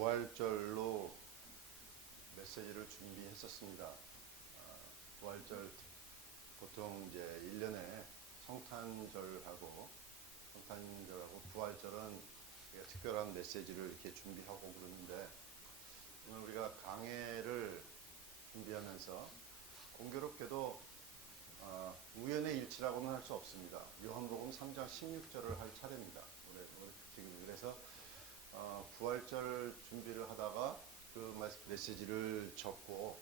부활절로 메시지를 준비했었습니다. 부활절 보통 이제 1년에 성탄절하고 부활절은 특별한 메시지를 이렇게 준비하고 그러는데, 오늘 우리가 강해를 준비하면서 공교롭게도 우연의 일치라고는 할 수 없습니다. 요한복음 3장 16절을 할 차례입니다. 지금 그래서 부활절 준비를 하다가 그 메시지를 접고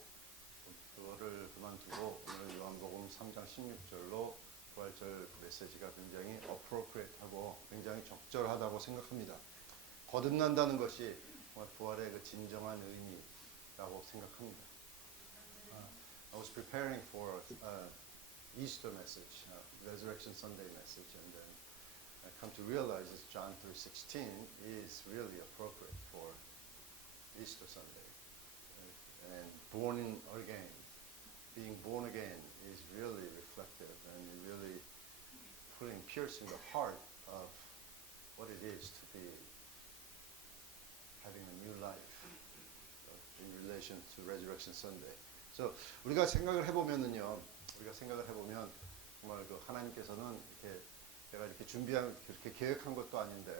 그거를 그만두고 오늘 요한복음 3장 16절로 부활절 메시지가 굉장히 appropriate하고 굉장히 적절하다고 생각합니다. 거듭난다는 것이 부활의 그 진정한 의미라고 생각합니다. I was preparing for Easter message, Resurrection Sunday message, and then I come to realize that John 3:16 is really appropriate for Easter Sunday. And being born again is really reflective and really piercing the heart of what it is to be having a new life in relation to Resurrection Sunday. So 우리가 생각을 해보면 정말 그 하나님께서는 제가 이렇게 그렇게 계획한 것도 아닌데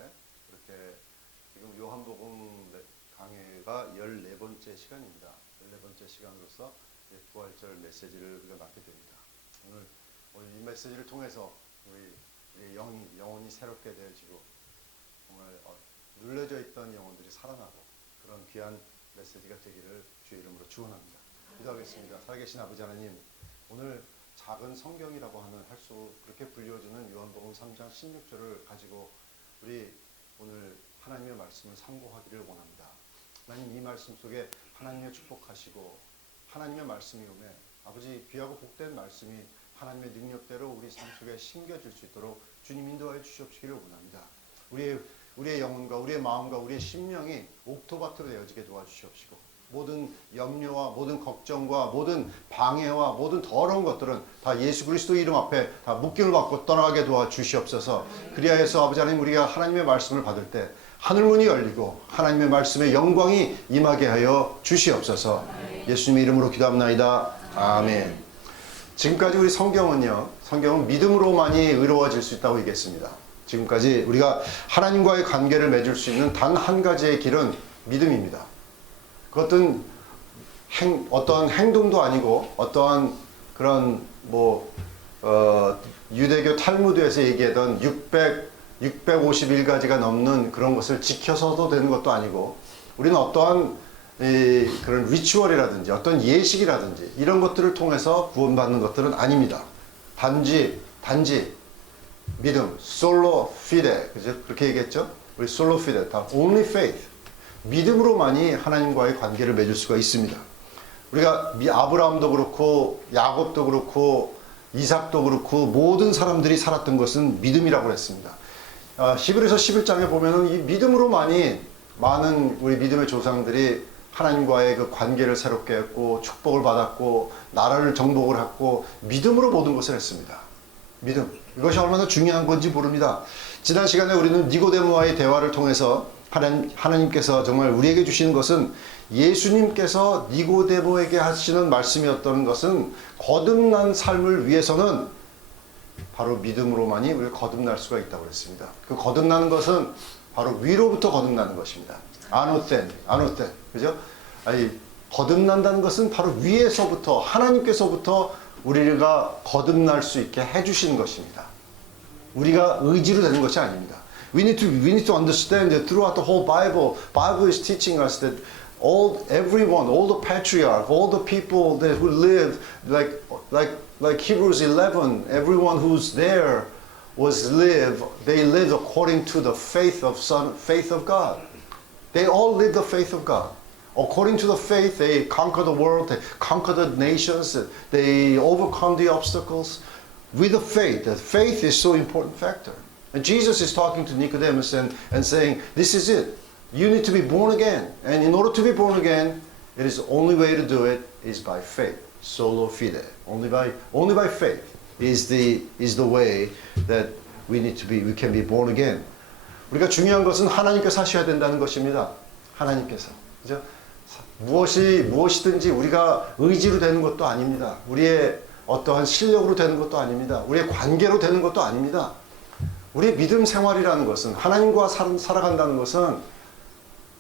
그렇게 지금 요한복음 강해가 14번째 시간입니다. 14번째 시간으로서 부활절 메시지를 우리가 맡게 됩니다. 오늘 이 메시지를 통해서 우리 영혼이 새롭게 되어지고 정말 눌려져 있던 영혼들이 살아나고 그런 귀한 메시지가 되기를 주의 이름으로 축원합니다. 기도하겠습니다. 살아계신 아버지 하나님, 오늘 작은 성경이라고 할 수 그렇게 불려주는 요한복음 3장 16절을 가지고 우리 오늘 하나님의 말씀을 상고하기를 원합니다. 하나님, 이 말씀 속에 하나님의 축복하시고 하나님의 말씀이 오면 아버지 귀하고 복된 말씀이 하나님의 능력대로 우리 삶 속에 심겨질 수 있도록 주님 인도하여 주시옵시기를 원합니다. 우리의 영혼과 우리의 마음과 우리의 심령이 옥토밭으로 되어지게 도와주시옵시고, 모든 염려와 모든 걱정과 모든 방해와 모든 더러운 것들은 다 예수 그리스도 이름 앞에 다 묶임을 받고 떠나가게 도와주시옵소서. 그리하여서 아버지 하나님, 우리가 하나님의 말씀을 받을 때 하늘문이 열리고 하나님의 말씀의 영광이 임하게 하여 주시옵소서. 예수님의 이름으로 기도합나이다. 아멘. 지금까지 우리 성경은 믿음으로만이 의로워질 수 있다고 얘기했습니다. 지금까지 우리가 하나님과의 관계를 맺을 수 있는 단 한 가지의 길은 믿음입니다. 그것은 어떠한 행동도 아니고 어떠한 그런 유대교 탈무드에서 얘기하던 651가지가 넘는 그런 것을 지켜서도 되는 것도 아니고, 우리는 어떠한 그런 리추얼이라든지 어떤 예식이라든지 이런 것들을 통해서 구원받는 것들은 아닙니다. 단지 믿음, 솔로 피데, 그죠? 그렇게 얘기했죠? 우리 솔로 피데, 다 only faith. 믿음으로만이 하나님과의 관계를 맺을 수가 있습니다. 우리가 아브라함도 그렇고 야곱도 그렇고 이삭도 그렇고 모든 사람들이 살았던 것은 믿음이라고 했습니다. 히브리서 11장에 보면은 이 믿음으로만이 많은 우리 믿음의 조상들이 하나님과의 그 관계를 새롭게 했고 축복을 받았고 나라를 정복을 했고 믿음으로 모든 것을 했습니다. 믿음, 이것이 얼마나 중요한 건지 모릅니다. 지난 시간에 우리는 니고데모와의 대화를 통해서 하나님께서 정말 우리에게 주시는 것은, 예수님께서 니고데모에게 하시는 말씀이었던 것은 거듭난 삶을 위해서는 바로 믿음으로만이 우리가 거듭날 수가 있다고 그랬습니다. 그 거듭나는 것은 바로 위로부터 거듭나는 것입니다. 아노텐, 그죠? 거듭난다는 것은 바로 위에서부터, 하나님께서부터 우리가 거듭날 수 있게 해주시는 것입니다. 우리가 의지로 되는 것이 아닙니다. We need to understand that throughout the whole Bible is teaching us that all the patriarchs, all the people who lived like Hebrews 11, everyone who's there they lived according to the faith of God. They all lived the faith of God. According to the faith, they conquered the world, they conquered the nations, they overcome the obstacles. With the faith is so important factor. And Jesus is talking to Nicodemus and saying, this is it. You need to be born again. And in order to be born again, it is the only way to do it is by faith. Solo fide. Only by faith is the way that we can be born again. 우리가 중요한 것은 하나님께서 하셔야 된다는 것입니다. 하나님께서. 그죠? 무엇이든지 우리가 의지로 되는 것도 아닙니다. 우리의 어떠한 실력으로 되는 것도 아닙니다. 우리의 관계로 되는 것도 아닙니다. 우리의 믿음 생활이라는 것은, 하나님과 살아간다는 것은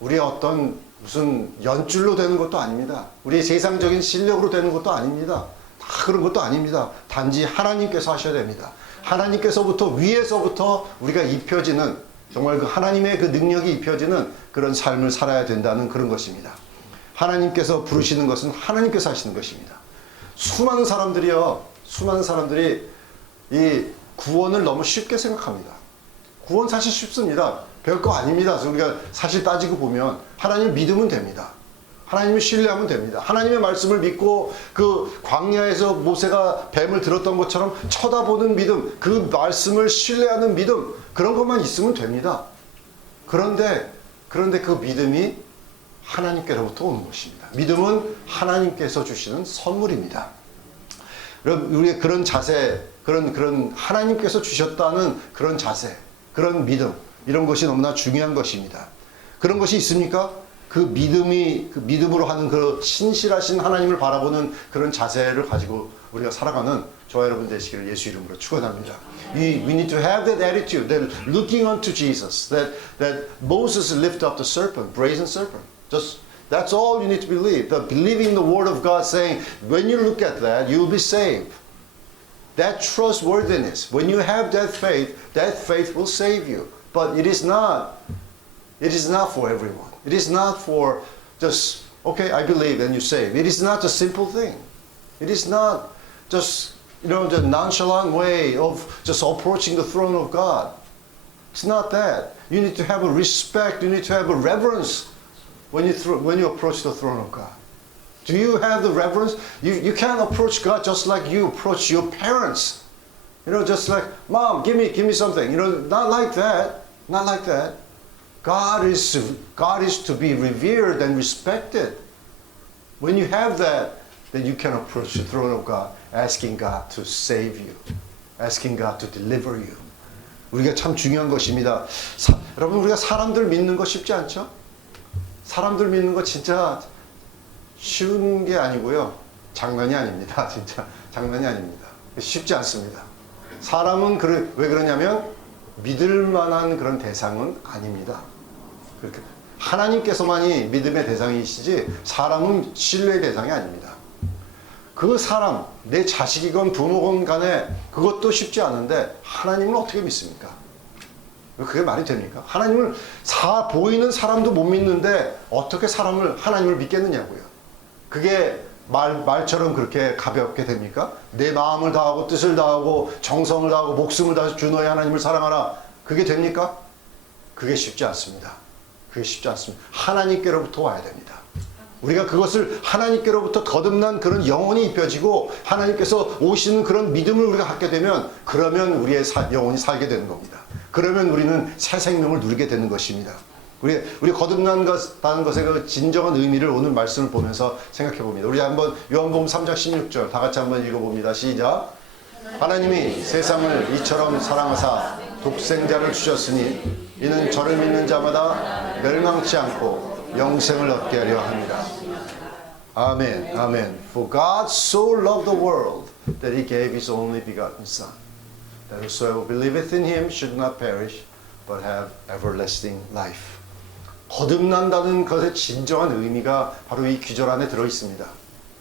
우리의 어떤 무슨 연줄로 되는 것도 아닙니다. 우리의 세상적인 실력으로 되는 것도 아닙니다. 다 그런 것도 아닙니다. 단지 하나님께서 하셔야 됩니다. 하나님께서부터, 위에서부터 우리가 입혀지는, 정말 그 하나님의 그 능력이 입혀지는 그런 삶을 살아야 된다는 그런 것입니다. 하나님께서 부르시는 것은 하나님께서 하시는 것입니다. 수많은 사람들이 이 구원을 너무 쉽게 생각합니다. 구원 사실 쉽습니다. 별거 아닙니다. 우리가 사실 따지고 보면 하나님을 믿으면 됩니다. 하나님을 신뢰하면 됩니다. 하나님의 말씀을 믿고 그 광야에서 모세가 뱀을 들었던 것처럼 쳐다보는 믿음, 그 말씀을 신뢰하는 믿음, 그런 것만 있으면 됩니다. 그런데 그 믿음이 하나님께로부터 오는 것입니다. 믿음은 하나님께서 주시는 선물입니다. 우리의 그런 자세, 그런 하나님께서 주셨다는 그런 자세, 그런 믿음, 이런 것이 너무나 중요한 것입니다. 그런 것이 있습니까? 그 믿음으로 하는 그 신실하신 하나님을 바라보는 그런 자세를 가지고 우리가 살아가는 저와 여러분 되시기를 예수 이름으로 축원합니다. We need to have that attitude, that looking unto Jesus, that Moses lifted up the serpent, brazen serpent. That's all you need to believe. The believing the word of God, saying, when you look at that, you'll be saved. That trustworthiness, when you have that faith will save you. But it is not for everyone. It is not for just, okay, I believe and you save. It is not a simple thing. It is not just, the nonchalant way of just approaching the throne of God. It's not that. You need to have a respect. You need to have a reverence when you approach the throne of God. Do you have the reverence? You can't approach God just like you approach your parents. Just like, Mom, give me something. Not like that. Not like that. God is to be revered and respected. When you have that, then you can approach the throne of God, asking God to save you, asking God to deliver you. 우리가 참 중요한 것입니다. 여러분, 우리가 사람들 믿는 거 쉽지 않죠? 사람들 믿는 거 진짜 쉬운 게 아니고요. 장난이 아닙니다. 진짜 장난이 아닙니다. 쉽지 않습니다. 사람은 왜 그러냐면 믿을 만한 그런 대상은 아닙니다. 그렇게 하나님께서만이 믿음의 대상이시지 사람은 신뢰의 대상이 아닙니다. 그 사람, 내 자식이건 부모건 간에 그것도 쉽지 않은데 하나님을 어떻게 믿습니까? 그게 말이 됩니까? 하나님을 보이는 사람도 못 믿는데 어떻게 하나님을 믿겠느냐고요. 그게 말처럼 그렇게 가볍게 됩니까? 내 마음을 다하고 뜻을 다하고 정성을 다하고 목숨을 다해서 주 너의 하나님을 사랑하라. 그게 됩니까? 그게 쉽지 않습니다. 그게 쉽지 않습니다. 하나님께로부터 와야 됩니다. 우리가 그것을 하나님께로부터 거듭난 그런 영혼이 입혀지고 하나님께서 오시는 그런 믿음을 우리가 갖게 되면 그러면 우리의 영혼이 살게 되는 겁니다. 그러면 우리는 새 생명을 누리게 되는 것입니다. 우리 거듭난다는 것의 그 진정한 의미를 오늘 말씀을 보면서 생각해 봅니다. 우리 한번 요한복음 3장 16절 다 같이 한번 읽어봅니다. 시작. 하나님이 세상을 이처럼 사랑하사 독생자를 주셨으니 이는 저를 믿는 자마다 멸망치 않고 영생을 얻게 하려 합니다. 아멘, 아멘. For God so loved the world that He gave His only begotten Son, that whosoever believeth in Him should not perish, but have everlasting life. 거듭난다는 것의 진정한 의미가 바로 이 귀절 안에 들어 있습니다.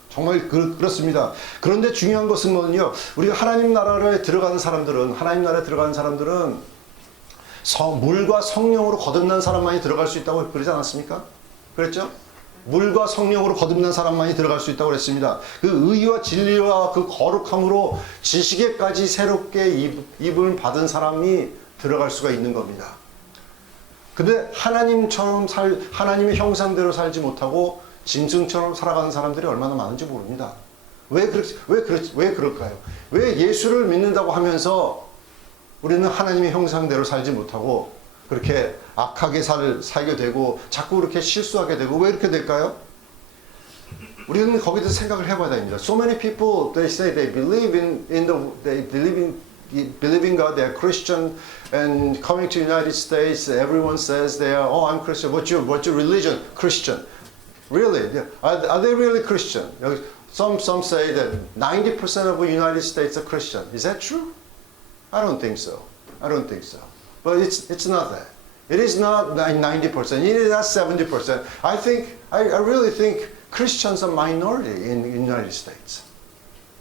정말 그렇습니다. 그런데 중요한 것은 뭐는요, 우리가 하나님 나라에 들어가는 사람들은 물과 성령으로 거듭난 사람만이 들어갈 수 있다고 그러지 않았습니까? 그랬죠? 물과 성령으로 거듭난 사람만이 들어갈 수 있다고 그랬습니다. 그 의와 진리와 그 거룩함으로 지식에까지 새롭게 입을 받은 사람이 들어갈 수가 있는 겁니다. 근데 하나님의 형상대로 살지 못하고 짐승처럼 살아가는 사람들이 얼마나 많은지 모릅니다. 왜 그럴까요? 왜 예수를 믿는다고 하면서 우리는 하나님의 형상대로 살지 못하고 그렇게 악하게 살게 되고 자꾸 그렇게 실수하게 되고 왜 이렇게 될까요? 우리는 거기에 대해서 생각을 해봐야 됩니다. So many people they say they believe in believe in God, they're Christian, and coming to United States, everyone says they are, oh, I'm Christian. What's your religion? Christian. Really? Are they really Christian? Some say that 90% of the United States are Christian. Is that true? I don't think so. I don't think so. But it's not that. It is not 90%. It is not 70%. I really think Christians are minority in the United States.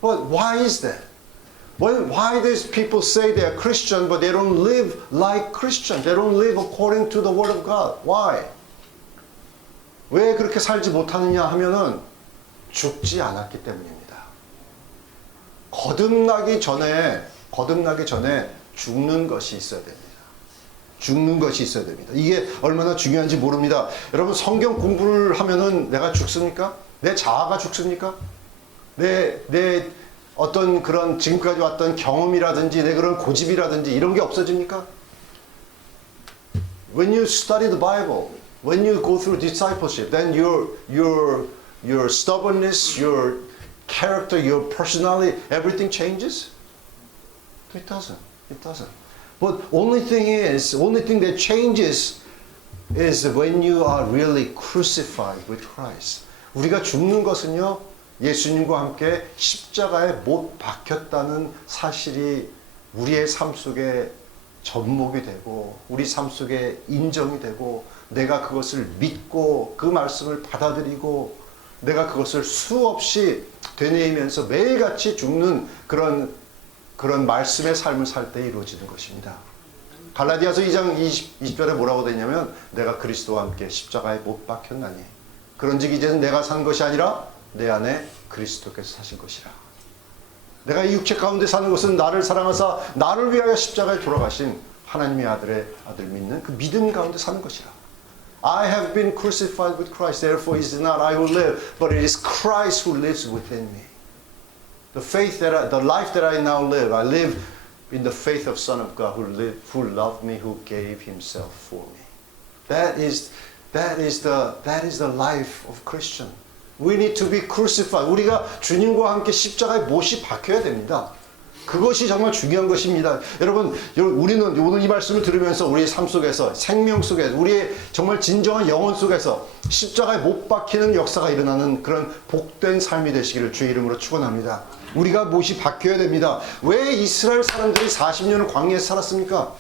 But why is that? Why does people say they are Christian but they don't live like Christians? They don't live according to the Word of God. Why? 왜 그렇게 살지 못하느냐 하면은 죽지 않았기 때문입니다. 거듭나기 전에 죽는 것이 있어야 됩니다. 죽는 것이 있어야 됩니다. 이게 얼마나 중요한지 모릅니다. 여러분 성경 공부를 하면은 내가 죽습니까? 내 자아가 죽습니까? 내 어떤 그런 지금까지 왔던 경험이라든지 내 그런 고집이라든지 이런 게 없어집니까? When you study the Bible, when you go through discipleship, then your stubbornness, your character, your personality, everything changes? It doesn't. It doesn't. But only thing that changes is when you are really crucified with Christ. 우리가 죽는 것은요, 예수님과 함께 십자가에 못 박혔다는 사실이 우리의 삶 속에 접목이 되고, 우리 삶 속에 인정이 되고, 내가 그것을 믿고 그 말씀을 받아들이고, 내가 그것을 수없이 되뇌이면서 매일같이 죽는 그런 말씀의 삶을 살 때 이루어지는 것입니다. 갈라디아서 2장 20절에 뭐라고 되냐면 내가 그리스도와 함께 십자가에 못 박혔나니 그런즉 이제는 내가 산 것이 아니라 내 안에 그리스도께서 사신 것이라. 내가 이 육체 가운데 사는 것은 나를 사랑하사 나를 위하여 십자가에 돌아가신 하나님의 아들 믿는 그 믿음 가운데 사는 것이라. I have been crucified with Christ, therefore it is not I who live, but it is Christ who lives within me. The life that I now live, I live in the faith of Son of God who loved me, who gave Himself for me. That is the life of Christian. We need to be crucified. 우리가 주님과 함께 십자가에 못이 박혀야 됩니다. 그것이 정말 중요한 것입니다. 여러분, 우리는 오늘 이 말씀을 들으면서 우리의 삶 속에서, 생명 속에서, 우리의 정말 진정한 영혼 속에서 십자가에 못 박히는 역사가 일어나는 그런 복된 삶이 되시기를 주의 이름으로 축원합니다. 우리가 못이 박혀야 됩니다. 왜 이스라엘 사람들이 40년을 광야에서 살았습니까?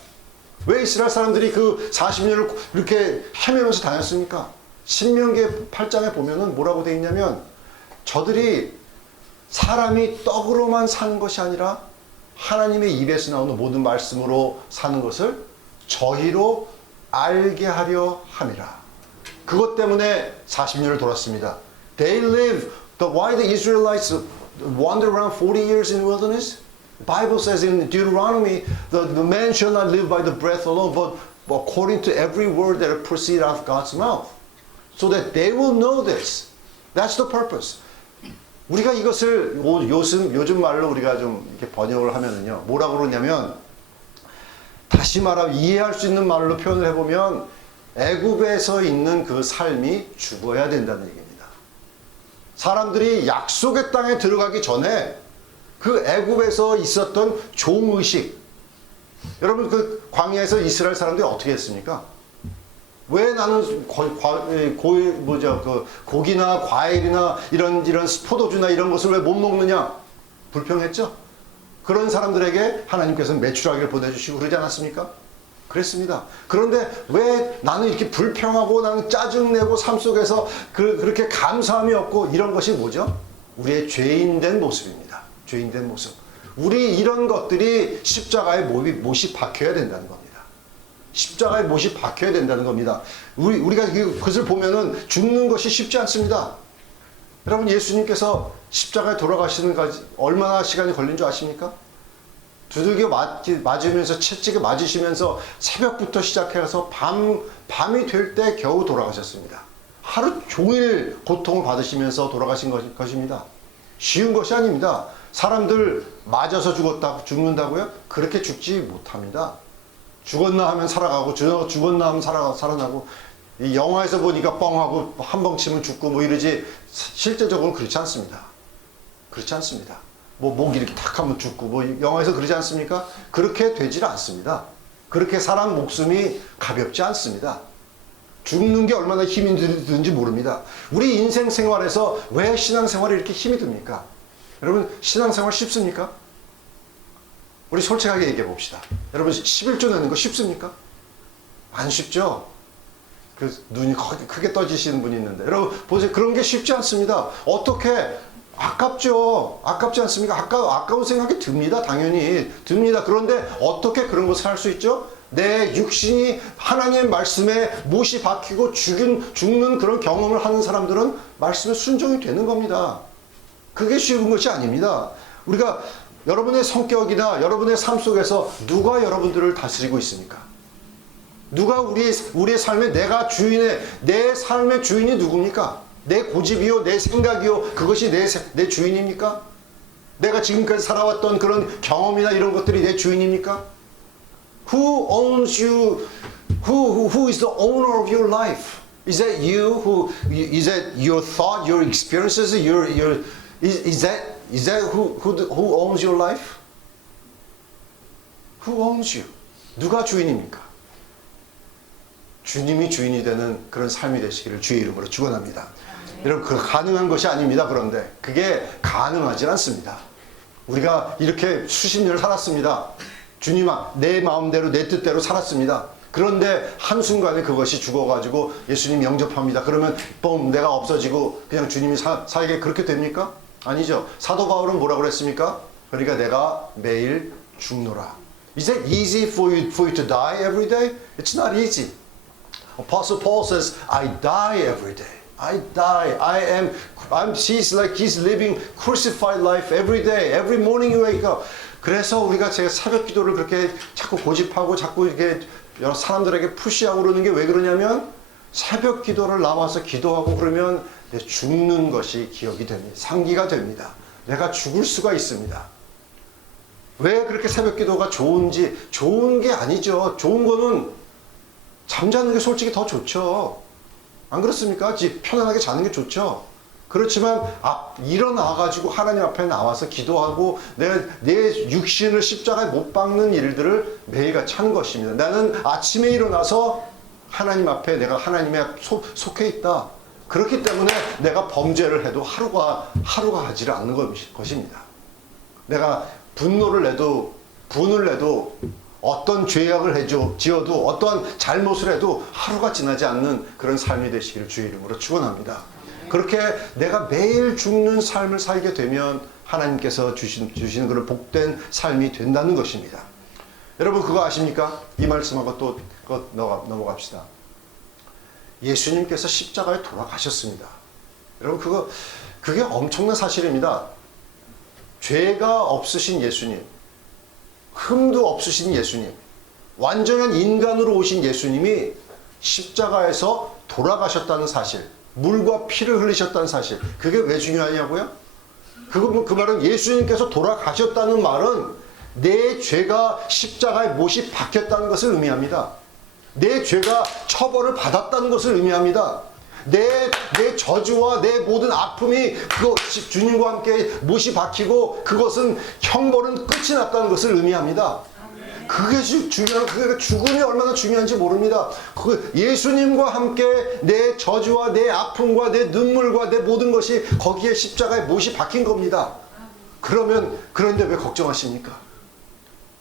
왜 이스라엘 사람들이 그 40년을 이렇게 헤매면서 다녔습니까? 신명기 8장에 보면은 뭐라고 되어 있냐면 저들이 사람이 떡으로만 사는 것이 아니라 하나님의 입에서 나오는 모든 말씀으로 사는 것을 저희로 알게 하려 함이라. 그것 때문에 40년을 돌았습니다. They live, why the Israelites wander around 40 years in the wilderness? The Bible says in Deuteronomy, the man shall not live by the breath alone, but according to every word that proceeds out of God's mouth. So that they will know this. That's the purpose. 우리가 이것을 요즘 말로 우리가 좀 이렇게 번역을 하면은요, 뭐라고 그러냐면, 다시 말하면 이해할 수 있는 말로 표현을 해보면, 애굽에서 있는 그 삶이 죽어야 된다는 얘기입니다. 사람들이 약속의 땅에 들어가기 전에 그 애굽에서 있었던 종의식, 여러분 그 광야에서 이스라엘 사람들이 어떻게 했습니까? 왜 나는 고기나 과일이나 이런 포도주나 이런 것을 왜 못 먹느냐? 불평했죠? 그런 사람들에게 하나님께서는 메추라기를 보내주시고 그러지 않았습니까? 그랬습니다. 그런데 왜 나는 이렇게 불평하고 나는 짜증내고 삶 속에서 그렇게 감사함이 없고 이런 것이 뭐죠? 우리의 죄인된 모습입니다. 죄인된 모습. 우리 이런 것들이 십자가에 못이 박혀야 된다는 겁니다. 십자가에 못이 박혀야 된다는 겁니다. 우리가 그것을 보면은 죽는 것이 쉽지 않습니다. 여러분, 예수님께서 십자가에 돌아가시는 까지 얼마나 시간이 걸린 줄 아십니까? 두들겨 맞으면서 채찍에 맞으시면서 새벽부터 시작해서 밤이 될 때 겨우 돌아가셨습니다. 하루 종일 고통을 받으시면서 돌아가신 것입니다. 쉬운 것이 아닙니다. 사람들 맞아서 죽는다고요? 그렇게 죽지 못합니다. 죽었나 하면 살아가고 죽었나 하면 살아나고, 이 영화에서 보니까 뻥하고 한 방 치면 죽고 뭐 이러지 실제적으로는 그렇지 않습니다. 그렇지 않습니다. 뭐 목 이렇게 탁 하면 죽고 뭐 영화에서 그러지 않습니까? 그렇게 되질 않습니다. 그렇게 사람 목숨이 가볍지 않습니다. 죽는 게 얼마나 힘이 드는지 모릅니다. 우리 인생 생활에서 왜 신앙생활이 이렇게 힘이 듭니까? 여러분 신앙생활 쉽습니까? 우리 솔직하게 얘기해 봅시다. 여러분 11조 내는 거 쉽습니까? 안 쉽죠? 그 눈이 크게 떠지시는 분이 있는데 여러분 보세요. 그런 게 쉽지 않습니다. 어떻게 아깝죠? 아깝지 않습니까? 아까운 생각이 듭니다. 당연히 듭니다. 그런데 어떻게 그런 것을 할 수 있죠? 내 육신이 하나님의 말씀에 못이 박히고 죽는 그런 경험을 하는 사람들은 말씀에 순종이 되는 겁니다. 그게 쉬운 것이 아닙니다. 우리가 여러분의 성격이나 여러분의 삶 속에서 누가 여러분들을 다스리고 있습니까? 누가 우리의 삶에 내 삶의 주인이 누굽니까? 내 고집이요, 내 생각이요, 그것이 내 주인입니까? 내가 지금까지 살아왔던 그런 경험이나 이런 것들이 내 주인입니까? Who owns you? Who is the owner of your life? Is that you? Is that your thought, your experiences? Is that who owns your life? Who owns you? 누가 주인입니까? 주님이 주인이 되는 그런 삶이 되시기를 주의 이름으로 축원합니다. 여러분 그 가능한 것이 아닙니다. 그런데 그게 가능하지 않습니다. 우리가 이렇게 수십 년을 살았습니다. 주님아 내 마음대로 내 뜻대로 살았습니다. 그런데 한순간에 그것이 죽어가지고 예수님 영접합니다. 그러면 뻥 내가 없어지고 그냥 주님이 살게 그렇게 됩니까? 아니죠. 사도 바울은 뭐라고 그랬습니까? 그러니까 내가 매일 죽노라. Is it easy for you to die every day? It's not easy. Apostle Paul says, I die every day. I die. He's living crucified life every day. Every morning you wake up. 그래서 우리가 제가 새벽 기도를 그렇게 자꾸 고집하고 자꾸 이렇게 여러 사람들에게 푸시하고 그러는 게 왜 그러냐면 새벽 기도를 나와서 기도하고 그러면 죽는 것이 기억이 됩니다. 상기가 됩니다. 내가 죽을 수가 있습니다. 왜 그렇게 새벽 기도가 좋은지 좋은 게 아니죠. 좋은 거는 잠자는 게 솔직히 더 좋죠. 안 그렇습니까? 편안하게 자는 게 좋죠. 그렇지만 일어나가지고 하나님 앞에 나와서 기도하고 내 육신을 십자가에 못 박는 일들을 매일같이 하는 것입니다. 나는 아침에 일어나서 하나님 앞에 내가 하나님에 속해 있다. 그렇기 때문에 내가 범죄를 해도 하루가 하지를 않는 것입니다. 내가 분노를 내도 분을 내도 어떤 죄악을 지어도 어떠한 잘못을 해도 하루가 지나지 않는 그런 삶이 되시기를 주의 이름으로 축원합니다. 그렇게 내가 매일 죽는 삶을 살게 되면 하나님께서 주시는 그런 복된 삶이 된다는 것입니다. 여러분 그거 아십니까? 이 말씀하고 또 넘어갑시다. 예수님께서 십자가에 돌아가셨습니다. 여러분 그게 엄청난 사실입니다. 죄가 없으신 예수님, 흠도 없으신 예수님, 완전한 인간으로 오신 예수님이 십자가에서 돌아가셨다는 사실, 물과 피를 흘리셨다는 사실, 그게 왜 중요하냐고요? 그 말은 예수님께서 돌아가셨다는 말은 내 죄가 십자가에 못이 박혔다는 것을 의미합니다. 내 죄가 처벌을 받았다는 것을 의미합니다. 내 저주와 내 모든 아픔이 주님과 함께 못이 박히고 그것은 형벌은 끝이 났다는 것을 의미합니다. 그게 그게 죽음이 얼마나 중요한지 모릅니다. 예수님과 함께 내 저주와 내 아픔과 내 눈물과 내 모든 것이 거기에 십자가에 못이 박힌 겁니다. 그런데 왜 걱정하십니까?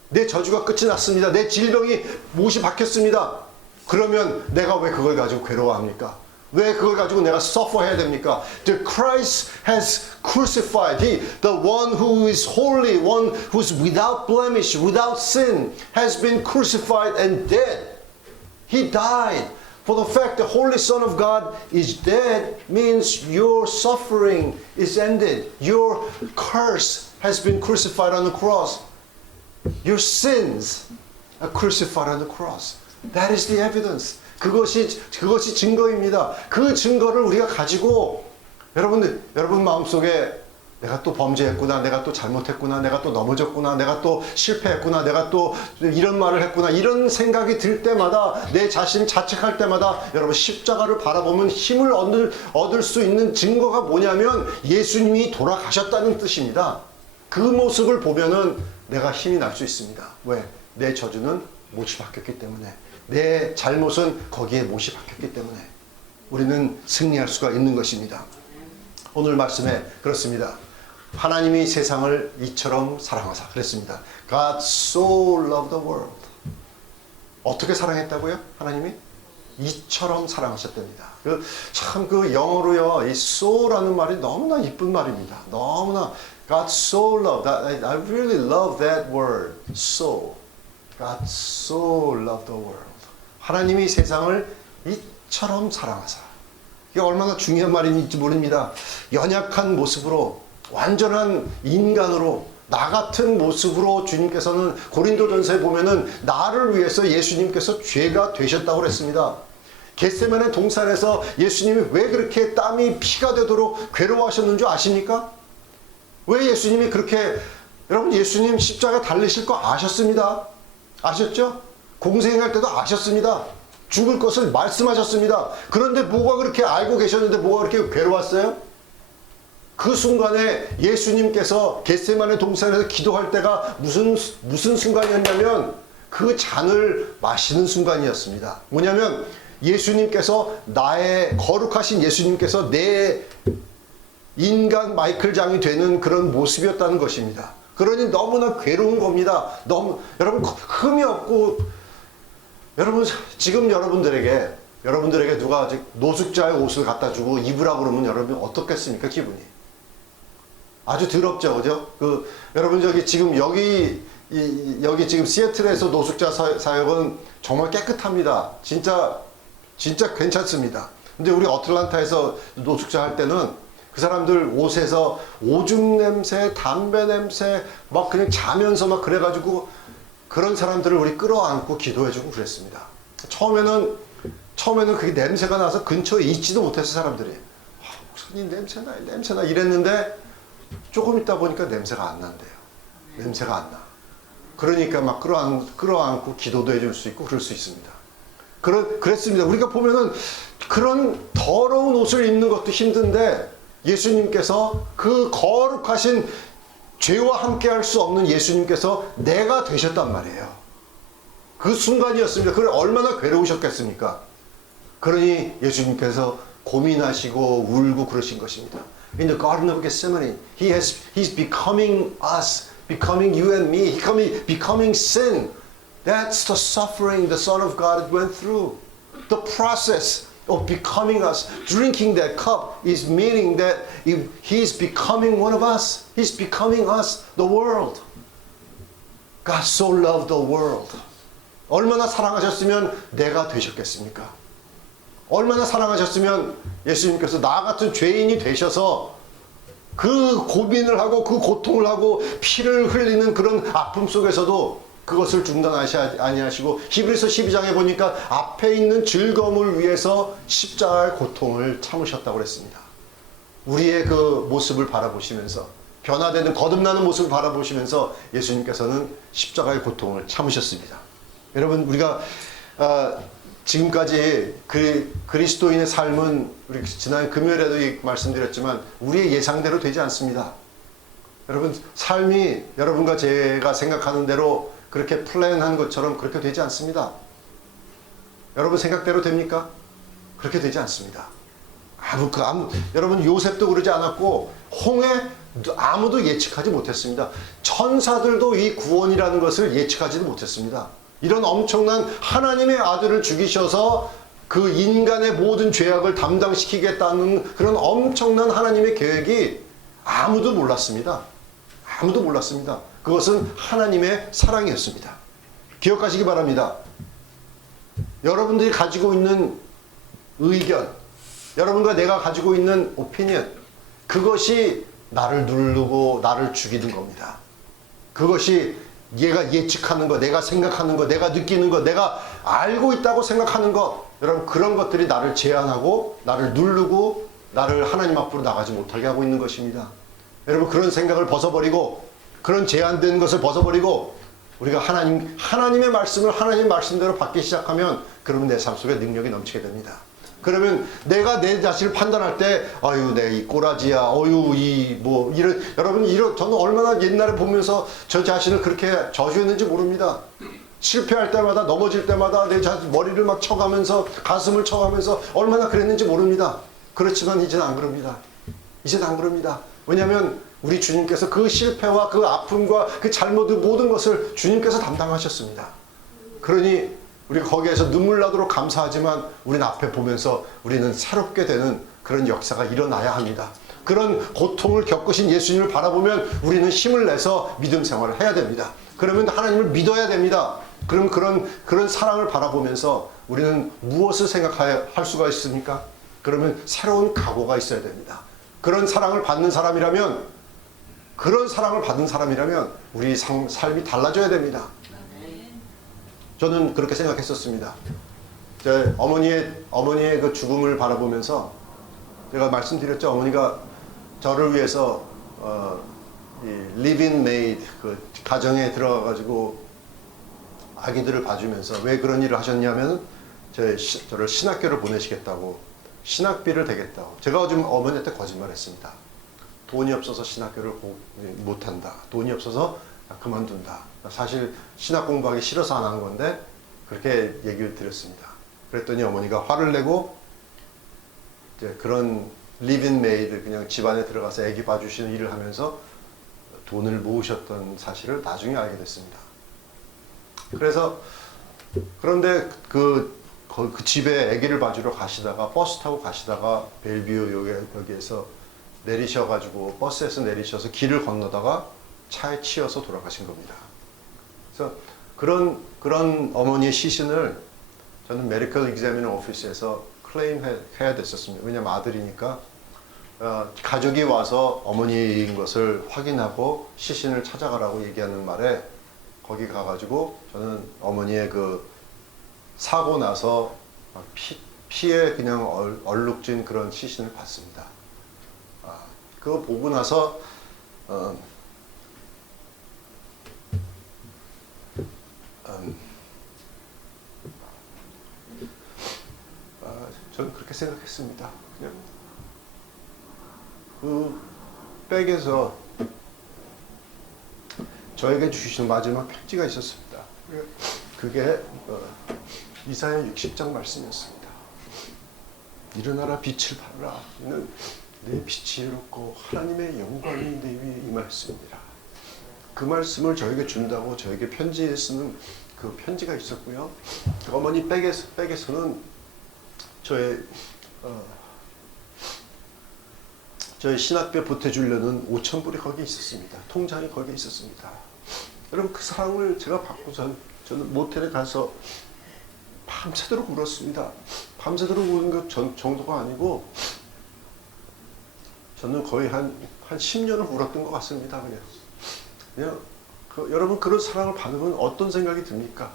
내 저주가 끝이 났습니다. 내 질병이 못이 박혔습니다. 그러면 내가 왜 그걸 가지고 괴로워합니까? 왜 그걸 가지고 내가 suffer 해야 됩니까? The Christ has crucified. The one who is holy, one who is without blemish, without sin, has been crucified and dead. He died. For the fact the Holy Son of God is dead means your suffering is ended. Your curse has been crucified on the cross. Your sins are crucified on the cross. That is the evidence. 그것이 증거입니다. 그 증거를 우리가 가지고 여러분 마음속에 내가 또 범죄했구나, 내가 또 잘못했구나, 내가 또 넘어졌구나, 내가 또 실패했구나, 내가 또 이런 말을 했구나, 이런 생각이 들 때마다 내 자신을 자책할 때마다 여러분 십자가를 바라보면 힘을 얻을 수 있는 증거가 뭐냐면 예수님이 돌아가셨다는 뜻입니다. 그 모습을 보면은 내가 힘이 날 수 있습니다. 왜? 내 저주는 못이 박혔기 때문에, 내 잘못은 거기에 못이 박혔기 때문에 우리는 승리할 수가 있는 것입니다. 오늘 말씀에 그렇습니다. 하나님이 세상을 이처럼 사랑하사 그랬습니다. God so loved the world. 어떻게 사랑했다고요? 하나님이? 이처럼 사랑하셨답니다. 참 그 영어로요, 이 so라는 말이 너무나 이쁜 말입니다. 너무나 God so loved. I really love that word. So. God so loved the world. 하나님이 세상을 이처럼 사랑하사. 이게 얼마나 중요한 말인지 모릅니다. 연약한 모습으로, 완전한 인간으로, 나 같은 모습으로 주님께서는 고린도전서에 보면은 나를 위해서 예수님께서 죄가 되셨다고 그랬습니다. 겟세마네 동산에서 예수님이 왜 그렇게 땀이 피가 되도록 괴로워하셨는 줄 아십니까? 왜 예수님이 그렇게, 여러분 예수님 십자가에 달리실 거 아셨습니다. 아셨죠? 공생할 때도 아셨습니다. 죽을 것을 말씀하셨습니다. 그런데 뭐가 그렇게 알고 계셨는데 뭐가 그렇게 괴로웠어요? 그 순간에 예수님께서 겟세마네 동산에서 기도할 때가 무슨 순간이었냐면 그 잔을 마시는 순간이었습니다. 뭐냐면 예수님께서, 나의 거룩하신 예수님께서 내 인간 마이클 장이 되는 그런 모습이었다는 것입니다. 그러니 너무나 괴로운 겁니다. 여러분 흠이 없고, 여러분 지금 여러분들에게 누가 아직 노숙자의 옷을 갖다 주고 입으라고 그러면 여러분 어떻겠습니까? 기분이 아주 더럽죠, 그죠? 여러분 지금 여기 지금 시애틀에서 노숙자 사역은 정말 깨끗합니다. 진짜 괜찮습니다. 근데 우리 어틀란타에서 노숙자 할 때는 그 사람들 옷에서 오줌 냄새, 담배 냄새, 막 그냥 자면서 막 그래가지고 그런 사람들을 우리 끌어안고 기도해주고 그랬습니다. 처음에는 그게 냄새가 나서 근처에 있지도 못했어, 사람들이. 목사님 냄새나 이랬는데 조금 있다 보니까 냄새가 안 난대요. 냄새가 안 나. 그러니까 막 끌어안고 기도도 해줄 수 있고 그럴 수 있습니다. 그랬습니다. 우리가 보면은 그런 더러운 옷을 입는 것도 힘든데 예수님께서 그 거룩하신 죄와 함께 할 수 없는 예수님께서 내가 되셨단 말이에요. 그 순간이었습니다. 그래 얼마나 괴로우셨겠습니까? 그러니 예수님께서 고민하시고 울고 그러신 것입니다. In the Garden of Gethsemane, He's becoming us, becoming you and me, becoming sin. That's the suffering the Son of God went through. The process of becoming us, drinking that cup is meaning that He's becoming one of us. He's becoming us, the world. God so loved the world. 얼마나 사랑하셨으면 내가 되셨겠습니까? 얼마나 사랑하셨으면 예수님께서 나 같은 죄인이 되셔서 그 고민을 하고 그 고통을 하고 피를 흘리는 그런 아픔 속에서도 그것을 중단하시 아니하시고 히브리서 12장에 보니까 앞에 있는 즐거움을 위해서 십자가의 고통을 참으셨다고 그랬습니다. 우리의 그 모습을 바라보시면서, 변화되는 거듭나는 모습을 바라보시면서 예수님께서는 십자가의 고통을 참으셨습니다. 여러분 우리가 지금까지 그리스도인의 삶은 우리 지난 금요일에도 말씀드렸지만 우리의 예상대로 되지 않습니다. 여러분 삶이 여러분과 제가 생각하는 대로 그렇게 플랜한 것처럼 그렇게 되지 않습니다. 여러분 생각대로 됩니까? 그렇게 되지 않습니다. 여러분 요셉도 그러지 않았고 홍해 아무도 예측하지 못했습니다. 천사들도 이 구원이라는 것을 예측하지도 못했습니다. 이런 엄청난 하나님의 아들을 죽이셔서 그 인간의 모든 죄악을 담당시키겠다는 그런 엄청난 하나님의 계획이 아무도 몰랐습니다. 아무도 몰랐습니다. 그것은 하나님의 사랑이었습니다. 기억하시기 바랍니다. 여러분들이 가지고 있는 의견, 여러분과 내가 가지고 있는 오피니언, 그것이 나를 누르고 나를 죽이는 겁니다. 그것이 얘가 예측하는 것, 내가 생각하는 것, 내가 느끼는 것, 내가 알고 있다고 생각하는 것, 여러분 그런 것들이 나를 제한하고 나를 누르고 나를 하나님 앞으로 나가지 못하게 하고 있는 것입니다. 여러분 그런 생각을 벗어버리고 그런 제한된 것을 벗어버리고 우리가 하나님의 말씀을 하나님 말씀대로 받기 시작하면 그러면 내 삶 속에 능력이 넘치게 됩니다. 그러면 내가 내 자신을 판단할 때, 아유, 내 이 꼬라지야, 어유, 이런, 여러분, 저는 얼마나 옛날에 보면서 저 자신을 그렇게 저주했는지 모릅니다. 실패할 때마다, 넘어질 때마다 내 자신 머리를 막 쳐가면서, 가슴을 쳐가면서 얼마나 그랬는지 모릅니다. 그렇지만 이제는 안 그럽니다. 이제는 안 그럽니다. 왜냐하면 우리 주님께서 그 실패와 그 아픔과 그 잘못 모든 것을 주님께서 담당하셨습니다. 그러니 우리가 거기에서 눈물 나도록 감사하지만 우리는 앞에 보면서 우리는 새롭게 되는 그런 역사가 일어나야 합니다. 그런 고통을 겪으신 예수님을 바라보면 우리는 힘을 내서 믿음 생활을 해야 됩니다. 그러면 하나님을 믿어야 됩니다. 그럼 그런 사랑을 바라보면서 우리는 무엇을 생각할 수가 있습니까? 그러면 새로운 각오가 있어야 됩니다. 그런 사랑을 받는 사람이라면 우리 삶이 달라져야 됩니다. 저는 그렇게 생각했었습니다. 제 어머니의 그 죽음을 바라보면서 제가 말씀드렸죠. 어머니가 저를 위해서 이 live-in maid 그 가정에 들어가가지고 아기들을 봐주면서 왜 그런 일을 하셨냐면 저를 신학교를 보내시겠다고 신학비를 대겠다고. 제가 좀 어머니한테 거짓말했습니다. 돈이 없어서 신학교를 못한다. 돈이 없어서 그만둔다. 사실 신학 공부하기 싫어서 안 한 건데 그렇게 얘기를 드렸습니다. 그랬더니 어머니가 화를 내고 이제 그런 live-in maid 그냥 집안에 들어가서 아기 봐주시는 일을 하면서 돈을 모으셨던 사실을 나중에 알게 됐습니다. 그런데 그 집에 아기를 봐주러 가시다가 버스 타고 가시다가 벨뷰 여기에서 내리셔가지고 버스에서 내리셔서 길을 건너다가 차에 치여서 돌아가신 겁니다. 그래서 그런 어머니의 시신을 저는 메디컬 익자미너 오피스에서 클레임해야 됐었습니다. 왜냐면 아들이니까 가족이 와서 어머니인 것을 확인하고 시신을 찾아가라고 얘기하는 말에 거기 가가지고 저는 어머니의 그 사고 나서 피에 그냥 얼룩진 그런 시신을 봤습니다. 그거 보고 나서 저는 그렇게 생각했습니다. 그냥 그 백에서 저에게 주신 마지막 편지가 있었습니다. 그게 이사야 60장 말씀이었습니다. 일어나라 빛을 발하라. 이는 내 빛이 이롭고 하나님의 영광이 내 위에 임하였습니다. 그 말씀을 저에게 준다고 저에게 편지에 쓰는 그 편지가 있었고요. 어머니 백에서는 저의 신학비에 보태주려는 5,000불이 거기에 있었습니다. 통장이 거기에 있었습니다. 여러분 그 사랑을 제가 받고선 저는 모텔에 가서 밤새도록 울었습니다. 밤새도록 우는 것 정도가 아니고 저는 거의 한 10년을 울었던 것 같습니다. 그냥 여러분 그런 사랑을 받으면 어떤 생각이 듭니까?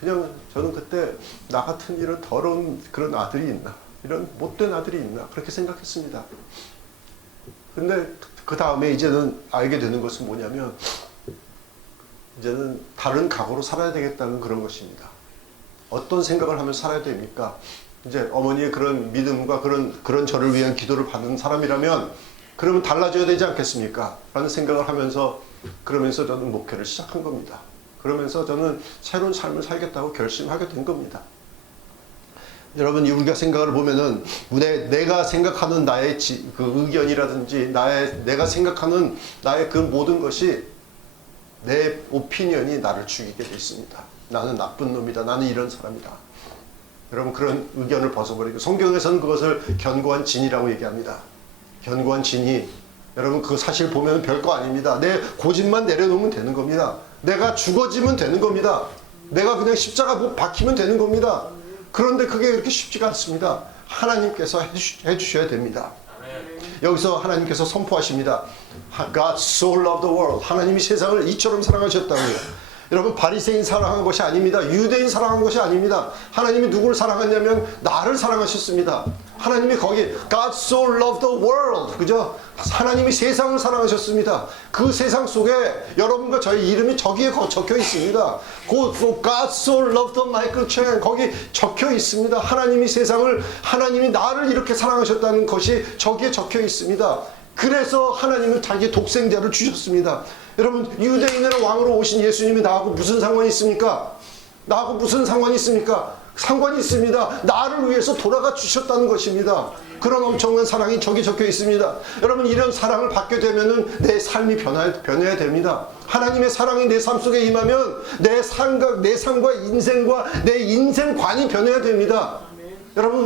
그냥 저는 그때 나 같은 이런 더러운 그런 아들이 있나? 이런 못된 아들이 있나? 그렇게 생각했습니다. 근데 그 다음에 이제는 알게 되는 것은 뭐냐면 이제는 다른 각오로 살아야 되겠다는 그런 것입니다. 어떤 생각을 하면 살아야 됩니까? 이제 어머니의 그런 믿음과 그런 저를 위한 기도를 받는 사람이라면 그러면 달라져야 되지 않겠습니까? 라는 생각을 하면서 그러면서 저는 목회를 시작한 겁니다. 그러면서 저는 새로운 삶을 살겠다고 결심하게 된 겁니다. 여러분 우리가 생각을 보면은 내가 생각하는 나의 그 의견이라든지 내가 생각하는 나의 그 모든 것이 내 오피니언이 나를 죽이게 돼 있습니다. 나는 나쁜 놈이다. 나는 이런 사람이다. 여러분 그런 의견을 벗어버리고 성경에서는 그것을 견고한 진이라고 얘기합니다. 견고한 진이 여러분 그 사실 보면 별거 아닙니다. 내 고집만 내려놓으면 되는 겁니다. 내가 죽어지면 되는 겁니다. 내가 그냥 십자가 박히면 되는 겁니다. 그런데 그게 그렇게 쉽지가 않습니다. 하나님께서 해주셔야 됩니다. 여기서 하나님께서 선포하십니다. God so loved the world. 하나님이 세상을 이처럼 사랑하셨다고요. 여러분 바리새인 사랑한 것이 아닙니다. 유대인 사랑한 것이 아닙니다. 하나님이 누구를 사랑했냐면 나를 사랑하셨습니다. 하나님이 거기 God so loved the world, 그죠? 하나님이 세상을 사랑하셨습니다. 그 세상 속에 여러분과 저의 이름이 저기에 적혀 있습니다. God so loved the Michael Chang, 거기 적혀 있습니다. 하나님이 세상을, 하나님이 나를 이렇게 사랑하셨다는 것이 저기에 적혀 있습니다. 그래서 하나님은 자기 독생자를 주셨습니다. 여러분, 유대인의 왕으로 오신 예수님이 나하고 무슨 상관이 있습니까? 나하고 무슨 상관이 있습니까? 상관이 있습니다. 나를 위해서 돌아가 주셨다는 것입니다. 그런 엄청난 사랑이 저기 적혀 있습니다. 여러분, 이런 사랑을 받게 되면은 내 삶이 변해야 됩니다. 하나님의 사랑이 내 삶 속에 임하면 내 삶과 인생과 내 인생관이 변해야 됩니다. 여러분,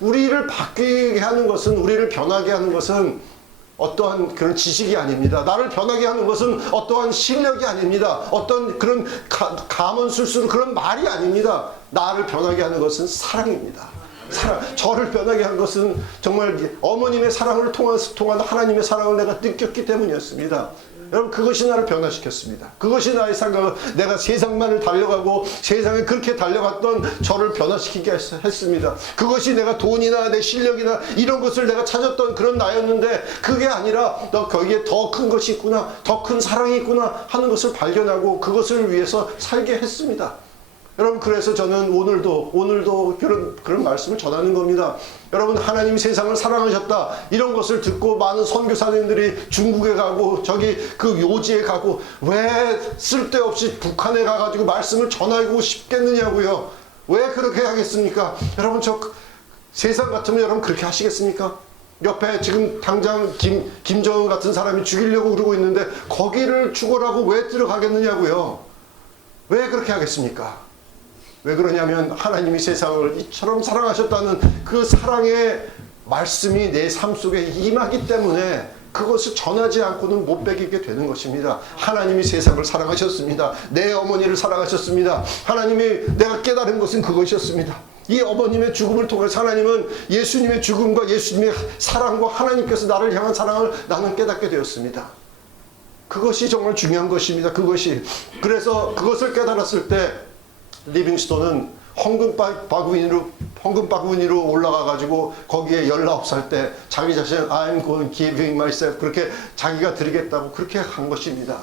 우리를 바뀌게 하는 것은, 우리를 변하게 하는 것은 어떠한 그런 지식이 아닙니다. 나를 변하게 하는 것은 어떠한 실력이 아닙니다. 어떤 그런 감언술술 그런 말이 아닙니다. 나를 변하게 하는 것은 사랑입니다. 사랑. 저를 변하게 한 것은 정말 어머님의 사랑을 통한 하나님의 사랑을 내가 느꼈기 때문이었습니다. 여러분, 그것이 나를 변화시켰습니다. 그것이 나의 생각을, 내가 세상만을 달려가고 세상에 그렇게 달려갔던 저를 변화시키게 했습니다. 그것이 내가 돈이나 내 실력이나 이런 것을 내가 찾았던 그런 나였는데, 그게 아니라 거기에 더 큰 것이 있구나, 더 큰 사랑이 있구나 하는 것을 발견하고 그것을 위해서 살게 했습니다. 여러분, 그래서 저는 오늘도 그런 말씀을 전하는 겁니다. 여러분, 하나님이 세상을 사랑하셨다, 이런 것을 듣고 많은 선교사님들이 중국에 가고 저기 그 요지에 가고 왜 쓸데없이 북한에 가가지고 말씀을 전하고 싶겠느냐고요. 왜 그렇게 하겠습니까? 여러분, 세상 같으면 여러분 그렇게 하시겠습니까? 옆에 지금 당장 김정은 같은 사람이 죽이려고 그러고 있는데 거기를 죽으라고 왜 들어가겠느냐고요. 왜 그렇게 하겠습니까? 왜 그러냐면 하나님이 세상을 이처럼 사랑하셨다는 그 사랑의 말씀이 내 삶 속에 임하기 때문에 그것을 전하지 않고는 못 배기게 되는 것입니다. 하나님이 세상을 사랑하셨습니다. 내 어머니를 사랑하셨습니다. 하나님이, 내가 깨달은 것은 그것이었습니다. 이 어머님의 죽음을 통해서 하나님은 예수님의 죽음과 예수님의 사랑과 하나님께서 나를 향한 사랑을 나는 깨닫게 되었습니다. 그것이 정말 중요한 것입니다. 그래서 그것을 깨달았을 때 리빙스톤은 헌금바구니로 올라가가지고 거기에 19살 때 자기 자신 I'm going giving myself, 그렇게 자기가 드리겠다고 그렇게 한 것입니다.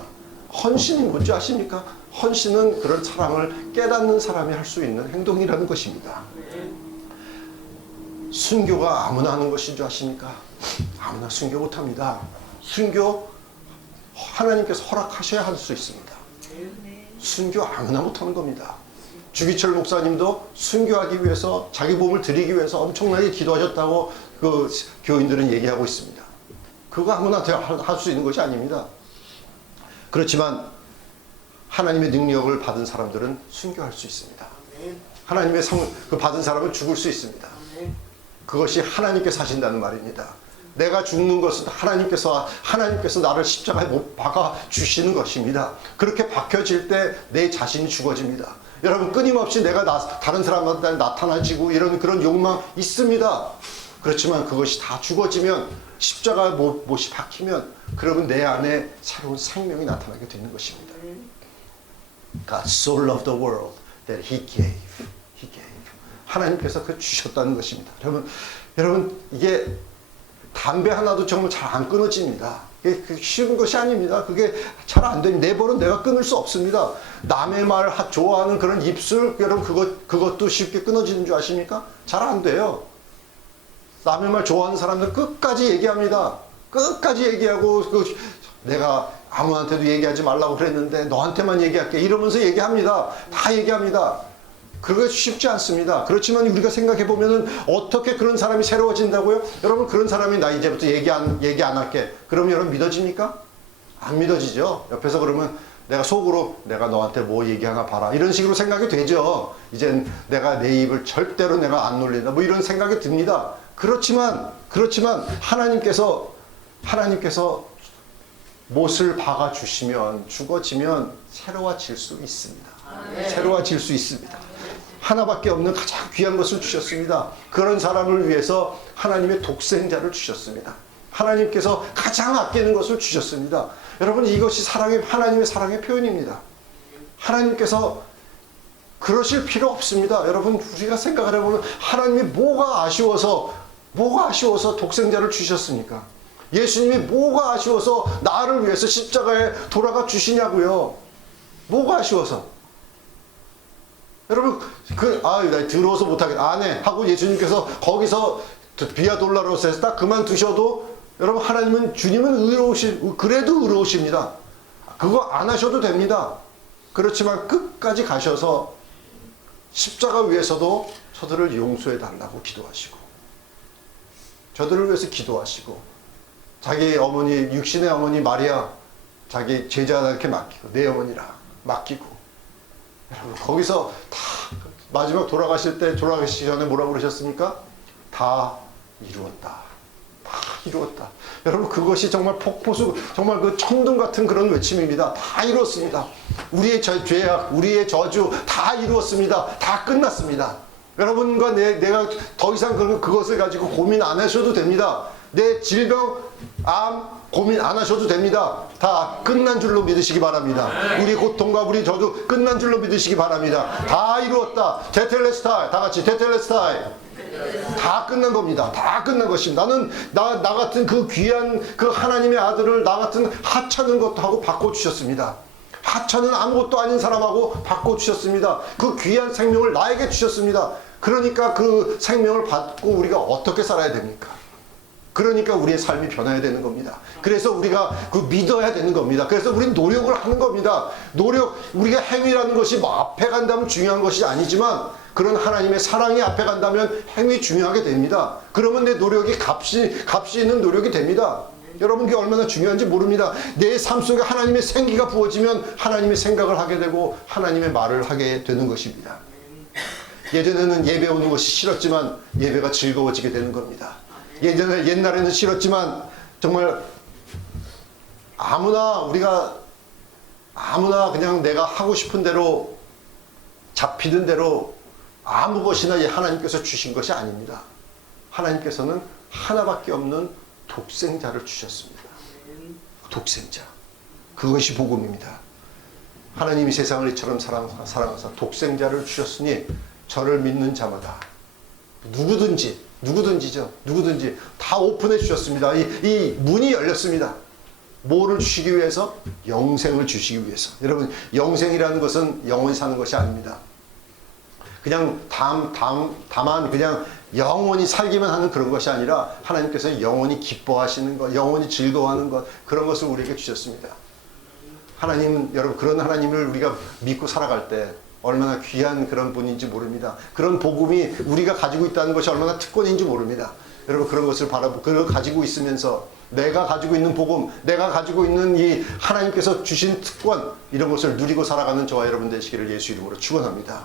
헌신이 뭔지 아십니까? 헌신은 그런 사랑을 깨닫는 사람이 할 수 있는 행동이라는 것입니다. 순교가 아무나 하는 것인 줄 아십니까? 아무나 순교 못합니다. 순교 하나님께서 허락하셔야 할 수 있습니다. 순교 아무나 못하는 겁니다. 주기철 목사님도 순교하기 위해서, 자기 몸을 드리기 위해서 엄청나게 기도하셨다고 그 교인들은 얘기하고 있습니다. 그거 아무나 할 수 있는 것이 아닙니다. 그렇지만 하나님의 능력을 받은 사람들은 순교할 수 있습니다. 하나님의 그 받은 사람은 죽을 수 있습니다. 그것이 하나님께서 하신다는 말입니다. 내가 죽는 것은 하나님께서 나를 십자가에 못 박아 주시는 것입니다. 그렇게 박혀질 때 내 자신이 죽어집니다. 여러분, 끊임없이 내가 다른 사람한테 나타나지고 이런 그런 욕망 있습니다. 그렇지만 그것이 다 죽어지면, 십자가 못이 박히면, 그러면 내 안에 새로운 생명이 나타나게 되는 것입니다. God so loved the world that He gave. 하나님께서 그 주셨다는 것입니다. 여러분, 이게 담배 하나도 정말 잘 안 끊어집니다. 그게 쉬운 것이 아닙니다. 그게 잘 안 됩니다. 내 벌은 내가 끊을 수 없습니다. 남의 말 좋아하는 그런 입술, 여러분 그것도 쉽게 끊어지는 줄 아십니까? 잘 안 돼요. 남의 말 좋아하는 사람들 끝까지 얘기합니다. 끝까지 얘기하고 내가 아무한테도 얘기하지 말라고 그랬는데 너한테만 얘기할게 이러면서 얘기합니다. 다 얘기합니다. 그게 쉽지 않습니다. 그렇지만 우리가 생각해 보면은 어떻게 그런 사람이 새로워진다고요? 여러분, 그런 사람이 나 이제부터 얘기 안 할게. 그러면 여러분 믿어집니까? 안 믿어지죠. 옆에서 그러면 내가 속으로 내가 너한테 뭐 얘기하나 봐라, 이런 식으로 생각이 되죠. 이젠 내가 내 입을 절대로 내가 안 놀린다, 뭐 이런 생각이 듭니다. 그렇지만 하나님께서 못을 박아 주시면, 죽어지면 새로워질 수 있습니다. 새로워질 수 있습니다. 하나밖에 없는 가장 귀한 것을 주셨습니다. 그런 사람을 위해서 하나님의 독생자를 주셨습니다. 하나님께서 가장 아끼는 것을 주셨습니다. 여러분, 이것이 하나님의 사랑의 표현입니다. 하나님께서 그러실 필요 없습니다. 여러분, 우리가 생각을 해보면 하나님이 뭐가 아쉬워서 뭐가 아쉬워서 독생자를 주셨습니까? 예수님이 뭐가 아쉬워서 나를 위해서 십자가에 돌아가 주시냐고요. 뭐가 아쉬워서? 여러분, 나 들어서 못하겠다. 안 해. 하고 예수님께서 거기서 비아 돌라로스에서 딱 그만두셔도 여러분, 주님은 그래도 의로우십니다. 그거 안 하셔도 됩니다. 그렇지만 끝까지 가셔서 십자가 위에서도 저들을 용서해 달라고 기도하시고, 저들을 위해서 기도하시고, 자기 어머니, 육신의 어머니 마리아, 자기 제자들께 맡기고, 내 어머니라 맡기고, 여러분, 거기서 다 마지막 돌아가시기 전에 뭐라고 그러셨습니까? 다 이루었다. 다 이루었다. 여러분, 그것이 정말 폭포수, 정말 그 천둥 같은 그런 외침입니다. 다 이루었습니다. 우리의 죄악, 우리의 저주 다 이루었습니다. 다 끝났습니다. 여러분과 내가 더 이상 그것을 가지고 고민 안 하셔도 됩니다. 내 질병, 암 고민 안 하셔도 됩니다. 다 끝난 줄로 믿으시기 바랍니다. 우리 고통과 우리 저주 끝난 줄로 믿으시기 바랍니다. 다 이루었다. 테텔레스타이. 다 같이 테텔레스타이. 다 끝난 겁니다. 다 끝난 것입니다. 나는 나 같은 그 귀한 그 하나님의 아들을 나 같은 하찮은 것도 하고 바꿔주셨습니다. 하찮은 아무것도 아닌 사람하고 바꿔주셨습니다. 그 귀한 생명을 나에게 주셨습니다. 그러니까 그 생명을 받고 우리가 어떻게 살아야 됩니까? 그러니까 우리의 삶이 변해야 되는 겁니다. 그래서 우리가 믿어야 되는 겁니다. 그래서 우리는 노력을 하는 겁니다. 우리가 행위라는 것이 뭐 앞에 간다면 중요한 것이 아니지만, 그런 하나님의 사랑이 앞에 간다면 행위 중요하게 됩니다. 그러면 내 노력이 값이 있는 노력이 됩니다. 여러분, 그게 얼마나 중요한지 모릅니다. 내 삶 속에 하나님의 생기가 부어지면 하나님의 생각을 하게 되고 하나님의 말을 하게 되는 것입니다. 예전에는 예배 오는 것이 싫었지만 예배가 즐거워지게 되는 겁니다. 옛날에는 싫었지만 정말 아무나 그냥 내가 하고 싶은 대로 잡히는 대로 아무 것이나 하나님께서 주신 것이 아닙니다. 하나님께서는 하나밖에 없는 독생자를 주셨습니다. 독생자. 그것이 복음입니다. 하나님이 세상을 이처럼 사랑하사 독생자를 주셨으니 저를 믿는 자마다 누구든지 다 오픈해 주셨습니다. 이 문이 열렸습니다. 뭐를 주시기 위해서? 영생을 주시기 위해서. 여러분, 영생이라는 것은 영원히 사는 것이 아닙니다. 그냥 다만 그냥 영원히 살기만 하는 그런 것이 아니라 하나님께서 영원히 기뻐하시는 것, 영원히 즐거워하는 것, 그런 것을 우리에게 주셨습니다. 여러분, 그런 하나님을 우리가 믿고 살아갈 때 얼마나 귀한 그런 분인지 모릅니다. 그런 복음이 우리가 가지고 있다는 것이 얼마나 특권인지 모릅니다. 여러분, 그런 것을 그걸 가지고 있으면서 내가 가지고 있는 복음, 내가 가지고 있는 이 하나님께서 주신 특권, 이런 것을 누리고 살아가는 저와 여러분 되시기를 예수 이름으로 축원합니다.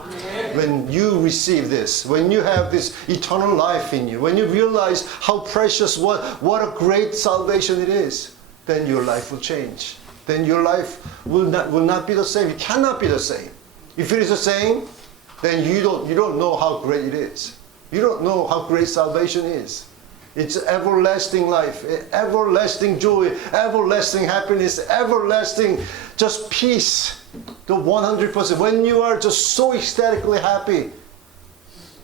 When you receive this, when you have this eternal life in you, when you realize how precious, what a great salvation it is, then your life will change. Then your life will not be the same. It cannot be the same. If it is the same, then you don't know how great it is. You don't know how great salvation is. It's everlasting life, everlasting joy, everlasting happiness, everlasting just peace. The 100%. When you are just so ecstatically happy,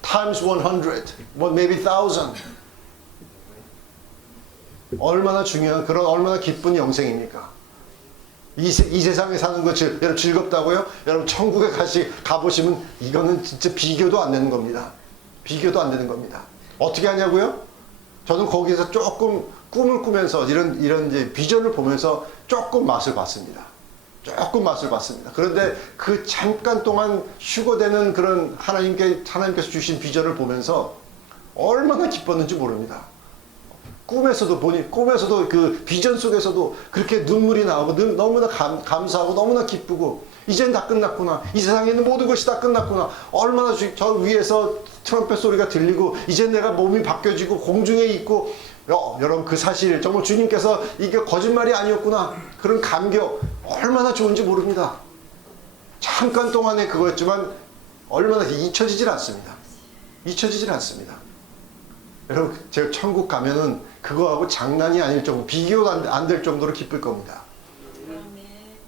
times 100, maybe 1,000. 얼마나 중요한, 얼마나 기쁜 영생입니까? 이 세상에 사는 것 여러분 즐겁다고요? 여러분 천국에 가보시면 이거는 진짜 비교도 안 되는 겁니다. 비교도 안 되는 겁니다. 어떻게 하냐고요? 저는 거기서 조금 꿈을 꾸면서 이런 이제 비전을 보면서 조금 맛을 봤습니다. 그런데 그 잠깐 동안 휴거되는 그런 하나님께서 주신 비전을 보면서 얼마나 기뻤는지 모릅니다. 꿈에서도 그 비전 속에서도 그렇게 눈물이 나오고 너무나 감사하고 너무나 기쁘고, 이젠 다 끝났구나. 이 세상에 있는 모든 것이 다 끝났구나. 얼마나 저 위에서 트럼펫 소리가 들리고 이제 내가 몸이 바뀌어지고 공중에 있고, 여러분 그 사실 정말 주님께서 이게 거짓말이 아니었구나. 그런 감격 얼마나 좋은지 모릅니다. 잠깐 동안의 그거였지만 얼마나 잊혀지질 않습니다. 여러분, 제가 천국 가면은 그거하고 장난이 아닐 정도, 비교가 안 될 정도로 기쁠 겁니다.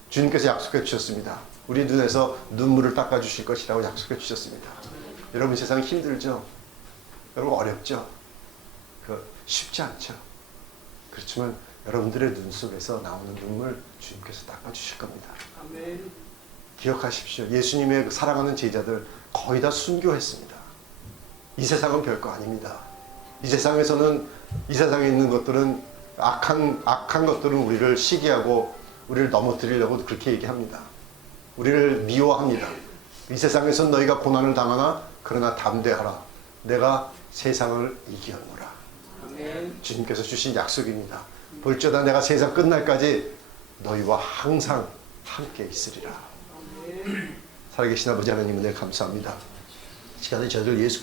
주님께서 약속해 주셨습니다. 우리 눈에서 눈물을 닦아 주실 것이라고 약속해 주셨습니다. 여러분, 세상 힘들죠? 여러분, 어렵죠? 쉽지 않죠. 그렇지만 여러분들의 눈 속에서 나오는 눈물 주님께서 닦아주실 겁니다. 아멘. 기억하십시오. 예수님의 그 사랑하는 제자들 거의 다 순교했습니다. 이 세상은 별거 아닙니다. 이 세상에서는, 이 세상에 있는 것들은 악한 것들은 우리를 시기하고 우리를 넘어뜨리려고 그렇게 얘기합니다. 우리를 미워합니다. 이 세상에서 너희가 고난을 당하나 그러나 담대하라. 내가 세상을 이기었노라. 아멘. 주님께서 주신 약속입니다. 볼지어다 내가 세상 끝날까지 너희와 항상 함께 있으리라. 아멘. 살아계신 아버지 하나님 은혜 감사합니다. 이 시간에 저희들 예수